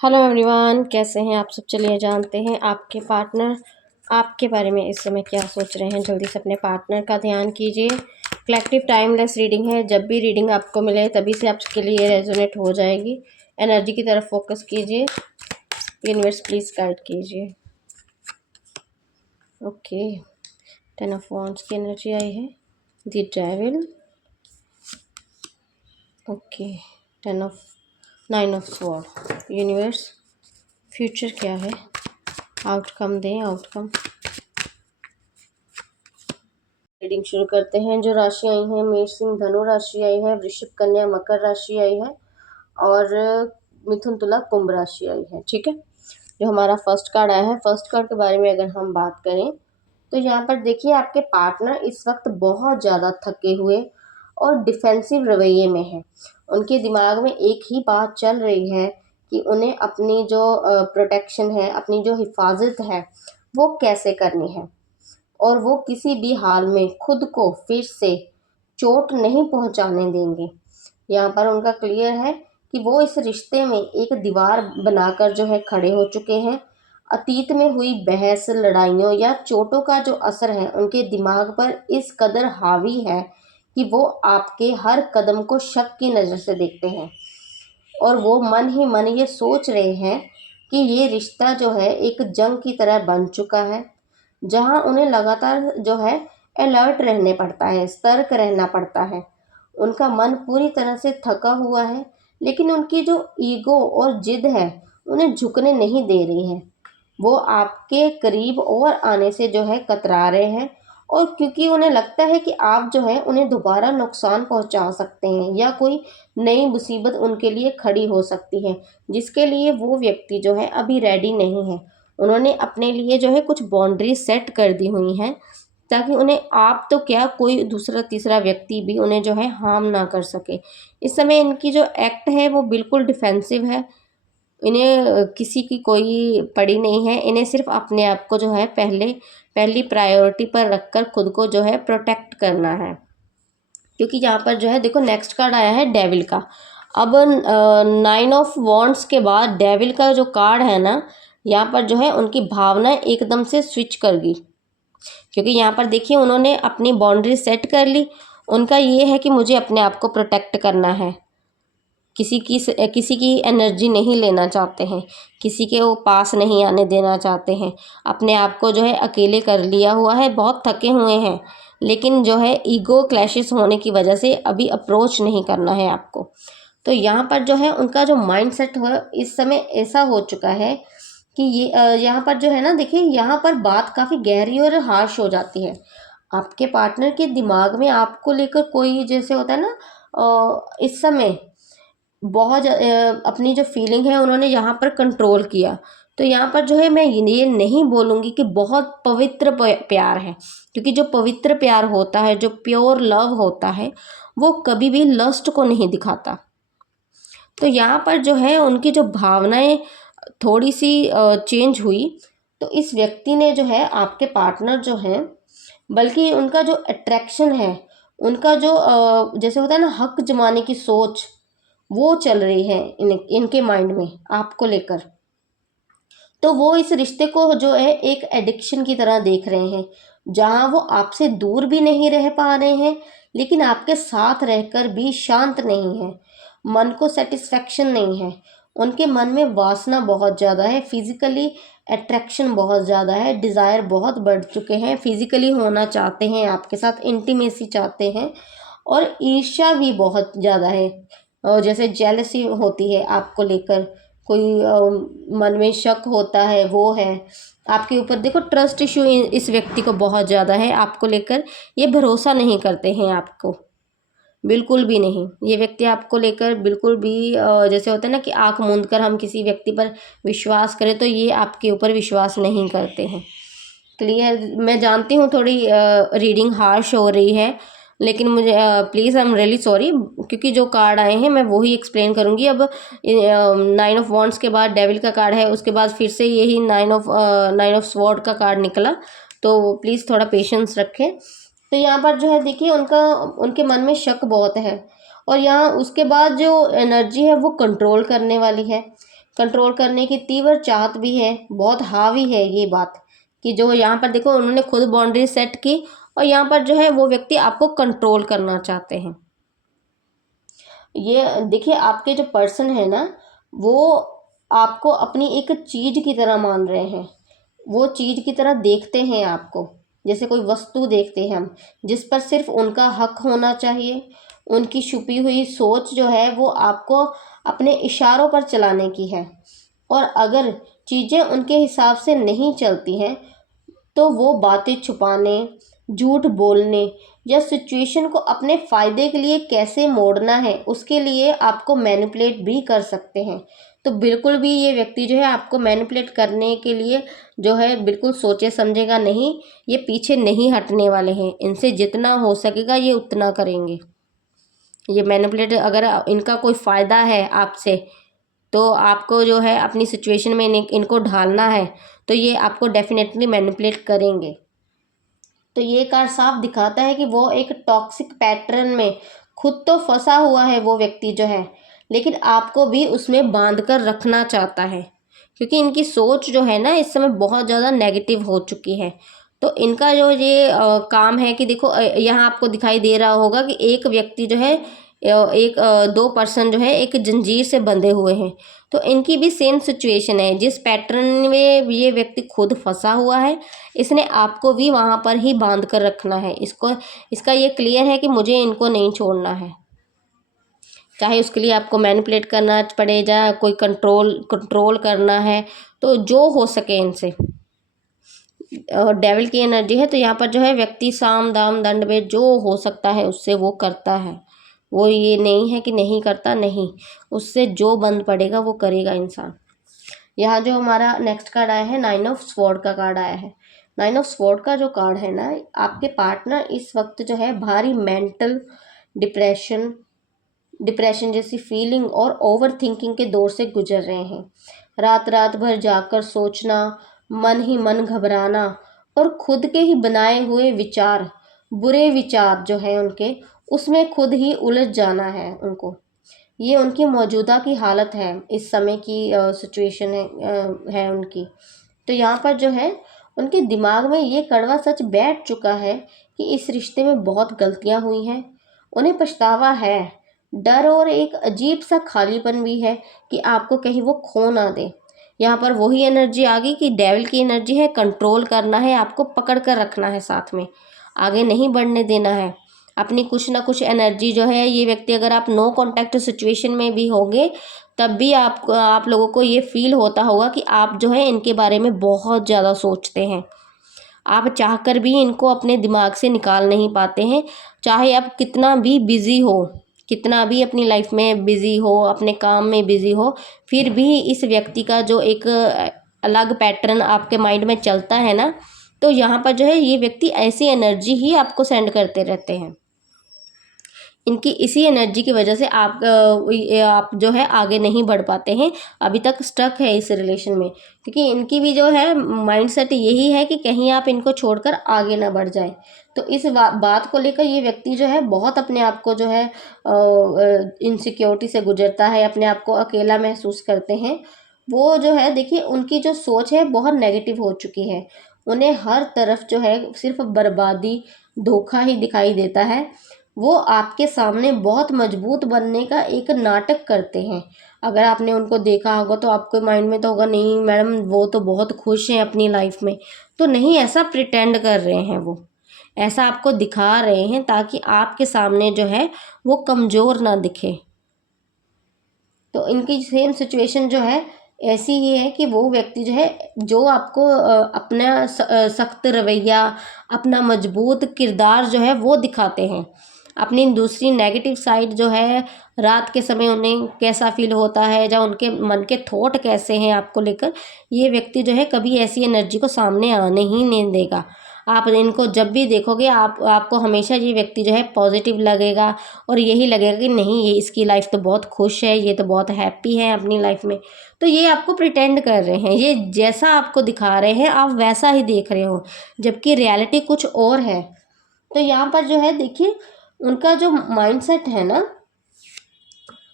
Hello everyone, कैसे हैं आप सब। चलिए जानते हैं आपके पार्टनर आपके बारे में इस समय क्या सोच रहे हैं। जल्दी से अपने पार्टनर का ध्यान कीजिए। कलेक्टिव टाइमलेस रीडिंग है, जब भी रीडिंग आपको मिले तभी से आपके लिए रेजोनेट हो जाएगी। एनर्जी की तरफ फोकस कीजिए। यूनिवर्स प्लीज गाइड कीजिए। ओके, 10 ऑफ वांड्स की एनर्जी आई है। The devil. Okay, 9 of sword. Universe future क्या है, आउटकम दें आउटकम। रीडिंग शुरू करते हैं। जो राशि आई है, मेष सिंह धनु राशि आई है, वृश्चिक कन्या मकर राशि आई है और मिथुन तुला कुंभ राशि आई है। ठीक है, जो हमारा फर्स्ट कार्ड आया है, फर्स्ट कार्ड के बारे में अगर हम बात करें तो यहाँ पर देखिए आपके पार्टनर इस वक्त बहुत ज़्यादा थके हुए और डिफेंसिव रवैये में है। उनके दिमाग में एक ही बात चल रही है कि उन्हें अपनी जो प्रोटेक्शन है, अपनी जो हिफाजत है, वो कैसे करनी है और वो किसी भी हाल में खुद को फिर से चोट नहीं पहुंचाने देंगे। यहाँ पर उनका क्लियर है कि वो इस रिश्ते में एक दीवार बनाकर जो है खड़े हो चुके हैं। अतीत में हुई बहस, लड़ाइयों या चोटों का जो असर है उनके दिमाग पर इस कदर हावी है कि वो आपके हर कदम को शक की नज़र से देखते हैं और वो मन ही मन ये सोच रहे हैं कि ये रिश्ता जो है एक जंग की तरह बन चुका है, जहां उन्हें लगातार जो है अलर्ट रहने पड़ता है, सतर्क रहना पड़ता है। उनका मन पूरी तरह से थका हुआ है, लेकिन उनकी जो ईगो और जिद है उन्हें झुकने नहीं दे रही है। वो आपके करीब और आने से जो है कतरा रहे हैं और क्योंकि उन्हें लगता है कि आप जो है उन्हें दोबारा नुकसान पहुंचा सकते हैं या कोई नई मुसीबत उनके लिए खड़ी हो सकती है, जिसके लिए वो व्यक्ति जो है अभी रेडी नहीं है। उन्होंने अपने लिए जो है कुछ बाउंड्री सेट कर दी हुई हैं ताकि उन्हें आप तो क्या, कोई दूसरा तीसरा व्यक्ति भी उन्हें जो है हार्म ना कर सके। इस समय इनकी जो एक्ट है वो बिल्कुल डिफेंसिव है। इन्हें किसी की कोई पड़ी नहीं है। इन्हें सिर्फ अपने आप को जो है पहली प्रायोरिटी पर रखकर खुद को जो है प्रोटेक्ट करना है। क्योंकि यहाँ पर जो है देखो नेक्स्ट कार्ड आया है डेविल का। अब 9 ऑफ वॉन्ड्स के बाद डेविल का जो कार्ड है ना, यहाँ पर जो है उनकी भावनाएं एकदम से स्विच कर गई। क्योंकि यहाँ पर देखिए उन्होंने अपनी बाउंड्री सेट कर ली। उनका ये है कि मुझे अपने आप को प्रोटेक्ट करना है, किसी की एनर्जी नहीं लेना चाहते हैं, किसी के वो पास नहीं आने देना चाहते हैं। अपने आप को जो है अकेले कर लिया हुआ है, बहुत थके हुए हैं, लेकिन जो है ईगो क्लैशेस होने की वजह से अभी अप्रोच नहीं करना है आपको। तो यहाँ पर जो है उनका जो माइंडसेट है इस समय ऐसा हो चुका है कि ये यहाँ पर जो है ना, देखिए यहाँ पर बात काफ़ी गहरी और हार्श हो जाती है। आपके पार्टनर के दिमाग में आपको लेकर कोई, जैसे होता है ना, इस समय अपनी जो फीलिंग है उन्होंने यहाँ पर कंट्रोल किया। तो यहाँ पर जो है मैं ये नहीं बोलूँगी कि बहुत पवित्र प्यार है, क्योंकि जो पवित्र प्यार होता है, जो प्योर लव होता है, वो कभी भी लस्ट को नहीं दिखाता। तो यहाँ पर जो है उनकी जो भावनाएं थोड़ी सी चेंज हुई। तो इस व्यक्ति ने जो है, आपके पार्टनर जो हैं, बल्कि उनका जो अट्रैक्शन है, उनका जो जैसे होता है ना हक जमाने की सोच, वो चल रही है इनके माइंड में आपको लेकर। तो वो इस रिश्ते को जो है एक एडिक्शन की तरह देख रहे हैं, जहां वो आपसे दूर भी नहीं रह पा रहे हैं, लेकिन आपके साथ रहकर भी शांत नहीं है। मन को सेटिस्फेक्शन नहीं है। उनके मन में वासना बहुत ज़्यादा है, फिजिकली अट्रैक्शन बहुत ज़्यादा है, डिज़ायर बहुत बढ़ चुके हैं, फिजिकली होना चाहते हैं, आपके साथ इंटीमेसी चाहते हैं और ईर्ष्या भी बहुत ज़्यादा है। और जैसे जेलसी होती है आपको लेकर, कोई मन में शक होता है, वो है आपके ऊपर। देखो ट्रस्ट इशू इस व्यक्ति को बहुत ज़्यादा है आपको लेकर। ये भरोसा नहीं करते हैं आपको, बिल्कुल भी नहीं। ये व्यक्ति आपको लेकर बिल्कुल भी जैसे होता है ना कि आंख मूंद कर हम किसी व्यक्ति पर विश्वास करें, तो ये आपके ऊपर विश्वास नहीं करते हैं। क्लियर। मैं जानती हूँ थोड़ी रीडिंग हार्श हो रही है, लेकिन मुझे please I am really sorry, क्योंकि जो कार्ड आए हैं मैं वही एक्सप्लेन करूँगी। अब 9 ऑफ वॉन्ड्स के बाद डेविल का कार्ड है, उसके बाद फिर से यही 9 ऑफ स्वॉर्ड का कार्ड निकला। तो प्लीज़ थोड़ा पेशेंस रखें। तो यहाँ पर जो है देखिए उनके मन में शक बहुत है और यहाँ उसके बाद जो एनर्जी है वो कंट्रोल करने वाली है। कंट्रोल करने की तीव्र चाहत भी है, बहुत हावी है ये बात कि जो यहाँ पर देखो उन्होंने खुद बाउंड्री सेट की और यहाँ पर जो है वो व्यक्ति आपको कंट्रोल करना चाहते हैं। ये देखिए आपके जो पर्सन है ना, वो आपको अपनी एक चीज की तरह मान रहे हैं, वो चीज की तरह देखते हैं आपको, जैसे कोई वस्तु देखते हैं हम, जिस पर सिर्फ उनका हक होना चाहिए। उनकी छुपी हुई सोच जो है वो आपको अपने इशारों पर चलाने की है, और अगर चीजें उनके हिसाब से नहीं चलती हैं तो वो बातें छुपाने, झूठ बोलने या सिचुएशन को अपने फ़ायदे के लिए कैसे मोड़ना है उसके लिए आपको मैनिपुलेट भी कर सकते हैं। तो बिल्कुल भी ये व्यक्ति जो है आपको मैनिपुलेट करने के लिए जो है बिल्कुल सोचे समझेगा नहीं, ये पीछे नहीं हटने वाले हैं, इनसे जितना हो सकेगा ये उतना करेंगे। ये मैनिपुलेट अगर इनका कोई फ़ायदा है आपसे, तो आपको जो है अपनी सिचुएशन में इनको ढालना है, तो ये आपको डेफिनेटली मैनिपुलेट करेंगे। तो ये कार्ड साफ दिखाता है कि वो एक टॉक्सिक पैटर्न में खुद तो फंसा हुआ है वो व्यक्ति जो है, लेकिन आपको भी उसमें बांध कर रखना चाहता है, क्योंकि इनकी सोच जो है ना इस समय बहुत ज़्यादा नेगेटिव हो चुकी है। तो इनका जो ये काम है कि देखो यहाँ आपको दिखाई दे रहा होगा कि एक व्यक्ति जो है दो पर्सन जो है एक जंजीर से बंधे हुए हैं। तो इनकी भी सेम सिचुएशन है, जिस पैटर्न में ये व्यक्ति खुद फंसा हुआ है इसने आपको भी वहाँ पर ही बांध कर रखना है। इसका ये क्लियर है कि मुझे इनको नहीं छोड़ना है, चाहे उसके लिए आपको मैनिपुलेट करना पड़े या कोई कंट्रोल करना है, तो जो हो सके इनसे। डेविल की एनर्जी है, तो यहाँ पर जो है व्यक्ति साम दाम दंड में जो हो सकता है उससे वो करता है। वो ये नहीं है कि नहीं करता, नहीं, उससे जो बंद पड़ेगा वो करेगा इंसान। यहाँ जो हमारा नेक्स्ट कार्ड आया है 9 ऑफ स्वॉर्ड का कार्ड आया है। 9 ऑफ स्वॉर्ड का जो कार्ड है ना, आपके पार्टनर इस वक्त जो है भारी मेंटल डिप्रेशन जैसी फीलिंग और ओवर थिंकिंग के दौर से गुजर रहे हैं। रात रात भर जाकर सोचना, मन ही मन घबराना और खुद के ही बनाए हुए विचार, बुरे विचार जो है उनके, उसमें खुद ही उलझ जाना है उनको। ये उनकी मौजूदा की हालत है, इस समय की सिचुएशन है उनकी। तो यहाँ पर जो है उनके दिमाग में ये कड़वा सच बैठ चुका है कि इस रिश्ते में बहुत गलतियाँ हुई हैं। उन्हें पछतावा है, डर और एक अजीब सा खालीपन भी है कि आपको कहीं वो खो ना दे। यहाँ पर वही एनर्जी आ गई कि डेविल की एनर्जी है, कंट्रोल करना है, आपको पकड़ कर रखना है, साथ में आगे नहीं बढ़ने देना है। अपनी कुछ ना कुछ एनर्जी जो है ये व्यक्ति, अगर आप नो कांटेक्ट सिचुएशन में भी होंगे तब भी आप लोगों को ये फील होता होगा कि आप जो है इनके बारे में बहुत ज़्यादा सोचते हैं। आप चाहकर भी इनको अपने दिमाग से निकाल नहीं पाते हैं, चाहे आप कितना भी बिजी हो, कितना भी अपनी लाइफ में बिजी हो, अपने काम में बिजी हो, फिर भी इस व्यक्ति का जो एक अलग पैटर्न आपके माइंड में चलता है ना, तो यहाँ पर जो है ये व्यक्ति ऐसी एनर्जी ही आपको सेंड करते रहते हैं। इनकी इसी एनर्जी की वजह से आप जो है आगे नहीं बढ़ पाते हैं, अभी तक स्टक है इस रिलेशन में, क्योंकि इनकी भी जो है माइंडसेट यही है कि कहीं आप इनको छोड़कर आगे ना बढ़ जाएं। तो इस बात को लेकर ये व्यक्ति जो है बहुत अपने आप को जो है इनसिक्योरिटी से गुजरता है, अपने आप को अकेला महसूस करते हैं। वो जो है देखिए उनकी जो सोच है बहुत नेगेटिव हो चुकी है, उन्हें हर तरफ जो है सिर्फ बर्बादी, धोखा ही दिखाई देता है। वो आपके सामने बहुत मजबूत बनने का एक नाटक करते हैं। अगर आपने उनको देखा होगा तो आपके माइंड में तो होगा नहीं मैडम वो तो बहुत खुश हैं अपनी लाइफ में, तो नहीं, ऐसा प्रिटेंड कर रहे हैं, वो ऐसा आपको दिखा रहे हैं ताकि आपके सामने जो है वो कमज़ोर ना दिखे। तो इनकी सेम सिचुएशन जो है ऐसी ही है कि वो व्यक्ति जो है जो आपको अपना सख्त रवैया, अपना मजबूत किरदार जो है वो दिखाते हैं। अपनी दूसरी नेगेटिव साइड जो है, रात के समय उन्हें कैसा फील होता है या उनके मन के थॉट कैसे हैं आपको लेकर, ये व्यक्ति जो है कभी ऐसी एनर्जी को सामने आने ही नहीं देगा। आप इनको जब भी देखोगे आपको हमेशा ये व्यक्ति जो है पॉजिटिव लगेगा और यही लगेगा कि नहीं ये इसकी लाइफ तो बहुत खुश है, ये तो बहुत हैप्पी है अपनी लाइफ में। तो ये आपको प्रिटेंड कर रहे हैं, ये जैसा आपको दिखा रहे हैं आप वैसा ही देख रहे हो, जबकि रियलिटी कुछ और है। तो यहाँ पर जो है देखिए उनका जो माइंडसेट है ना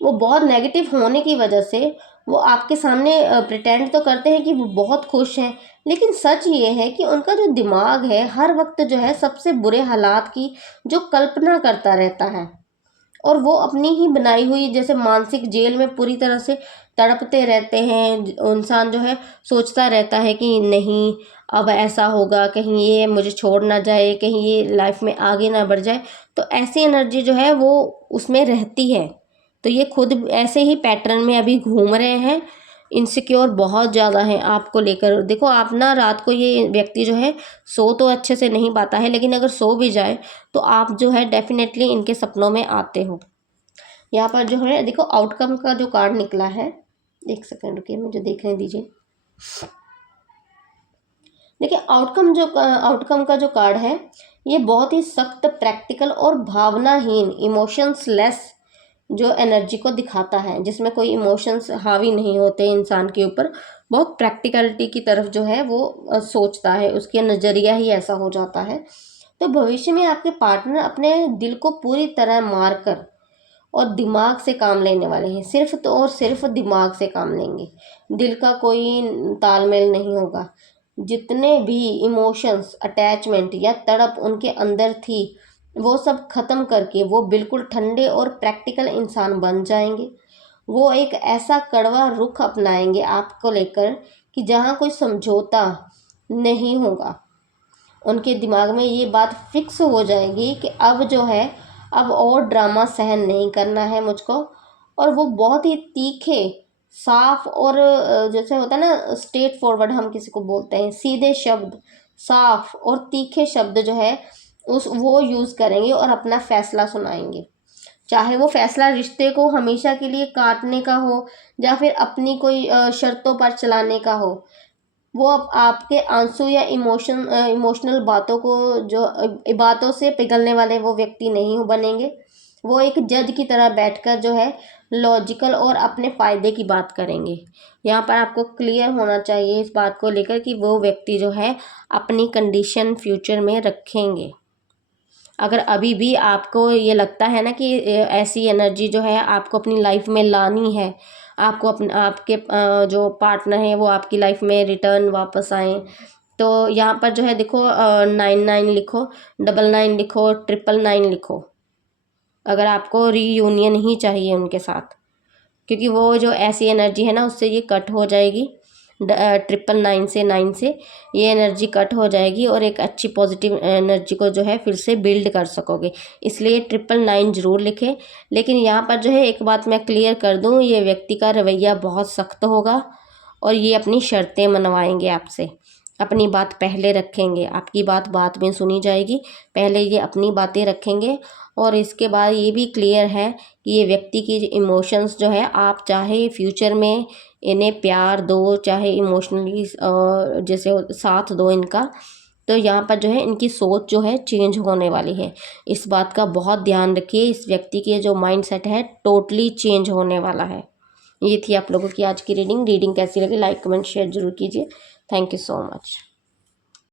वो बहुत नेगेटिव होने की वजह से वो आपके सामने प्रिटेंड तो करते हैं कि वो बहुत खुश हैं, लेकिन सच ये है कि उनका जो दिमाग है हर वक्त जो है सबसे बुरे हालात की जो कल्पना करता रहता है, और वो अपनी ही बनाई हुई जैसे मानसिक जेल में पूरी तरह से तड़पते रहते हैं। इंसान जो है सोचता रहता है कि नहीं, अब ऐसा होगा, कहीं ये मुझे छोड़ ना जाए, कहीं ये लाइफ में आगे ना बढ़ जाए। तो ऐसी एनर्जी जो है वो उसमें रहती है। तो ये खुद ऐसे ही पैटर्न में अभी घूम रहे हैं, इनसिक्योर बहुत ज़्यादा हैं आपको लेकर। देखो आप ना, रात को ये व्यक्ति जो है सो तो अच्छे से नहीं पाता है, लेकिन अगर सो भी जाए तो आप जो है डेफिनेटली इनके सपनों में आते हो। यहाँ पर जो है देखो आउटकम का जो कार्ड निकला है, एक सेकंड रुकिए मुझे देखने दीजिए। देखिए आउटकम का जो कार्ड है ये बहुत ही सख्त, प्रैक्टिकल और भावनाहीन, इमोशंस लेस जो एनर्जी को दिखाता है, जिसमें कोई इमोशंस हावी नहीं होते इंसान के ऊपर। बहुत प्रैक्टिकलिटी की तरफ जो है वो सोचता है, उसके नज़रिया ही ऐसा हो जाता है। तो भविष्य में आपके पार्टनर अपने दिल को पूरी तरह मार कर और दिमाग से काम लेने वाले हैं, सिर्फ तो और सिर्फ दिमाग से काम लेंगे, दिल का कोई तालमेल नहीं होगा। जितने भी इमोशंस, अटैचमेंट या तड़प उनके अंदर थी, वो सब खत्म करके वो बिल्कुल ठंडे और प्रैक्टिकल इंसान बन जाएंगे। वो एक ऐसा कड़वा रुख अपनाएंगे आपको लेकर कि जहाँ कोई समझौता नहीं होगा। उनके दिमाग में ये बात फिक्स हो जाएगी कि अब जो है, अब और ड्रामा सहन नहीं करना है मुझको। और वो बहुत ही तीखे, साफ और जैसे होता है ना स्ट्रेट फॉरवर्ड, हम किसी को बोलते हैं सीधे शब्द, साफ और तीखे शब्द जो है उस वो यूज़ करेंगे और अपना फैसला सुनाएंगे। चाहे वो फैसला रिश्ते को हमेशा के लिए काटने का हो या फिर अपनी कोई शर्तों पर चलाने का हो। वो अब आपके आंसू या इमोशनल बातों को जो बातों से पिघलने वाले वो व्यक्ति नहीं बनेंगे। वो एक जज की तरह बैठकर जो है लॉजिकल और अपने फ़ायदे की बात करेंगे। यहाँ पर आपको क्लियर होना चाहिए इस बात को लेकर कि वो व्यक्ति जो है अपनी कंडीशन फ्यूचर में रखेंगे। अगर अभी भी आपको ये लगता है ना कि ऐसी एनर्जी जो है आपको अपनी लाइफ में लानी है, आपको अपने आपके जो पार्टनर है वो आपकी लाइफ में रिटर्न वापस आए, तो यहाँ पर जो है देखो 99 लिखो, 99 लिखो, 999 लिखो, अगर आपको रीयूनियन ही चाहिए उनके साथ। क्योंकि वो जो ऐसी एनर्जी है ना उससे ये कट हो जाएगी। 999 से 9 से ये एनर्जी कट हो जाएगी और एक अच्छी पॉजिटिव एनर्जी को जो है फिर से बिल्ड कर सकोगे। इसलिए 999 ज़रूर लिखें। लेकिन यहाँ पर जो है एक बात मैं क्लियर कर दूँ, ये व्यक्ति का रवैया बहुत सख्त होगा और ये अपनी शर्तें मनवाएंगे आपसे। अपनी बात पहले रखेंगे, आपकी बात बाद में सुनी जाएगी, पहले ये अपनी बातें रखेंगे। और इसके बाद ये भी क्लियर है कि ये व्यक्ति की इमोशंस जो है, आप चाहे फ्यूचर में इन्हें प्यार दो, चाहे इमोशनली जैसे साथ दो इनका, तो यहाँ पर जो है इनकी सोच जो है चेंज होने वाली है। इस बात का बहुत ध्यान रखिए, इस व्यक्ति के जो माइंडसेट है टोटली चेंज होने वाला है। ये थी आप लोगों की आज की रीडिंग कैसी लगी लाइक कमेंट शेयर जरूर कीजिए। Thank you so much.